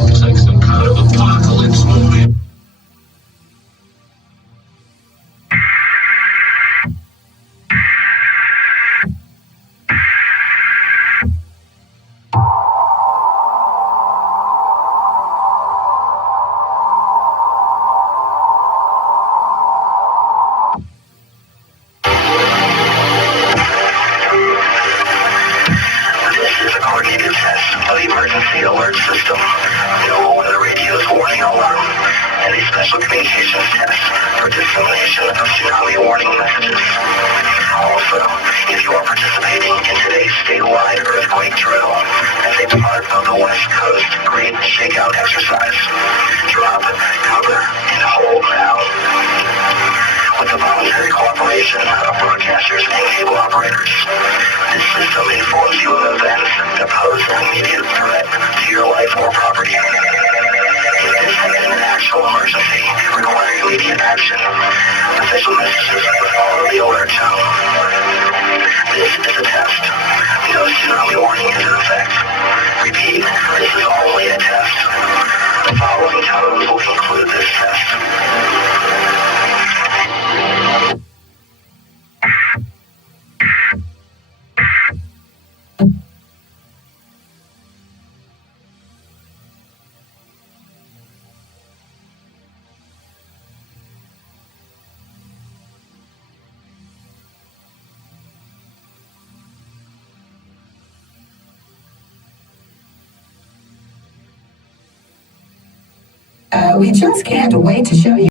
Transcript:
It's like some kind of apocalypse movie. This is a coordinated test of the emergency alert system. No weather radio's warning alarm, and a special communications test for dissemination of tsunami warning messages. Also, if you are participating in today's statewide earthquake drill as a part of the West Coast Great Shakeout exercise, drop, cover, and hold now. With the voluntary cooperation of broadcasters and cable operators, this system informs you of events that pose an immediate threat to your life or property. If this is an actual emergency requiring immediate action, official messages will follow the alert tone. This is a test. No tsunami warning is in effect. Repeat, this is only a test. The following tones will conclude this test. We just can't wait to show you.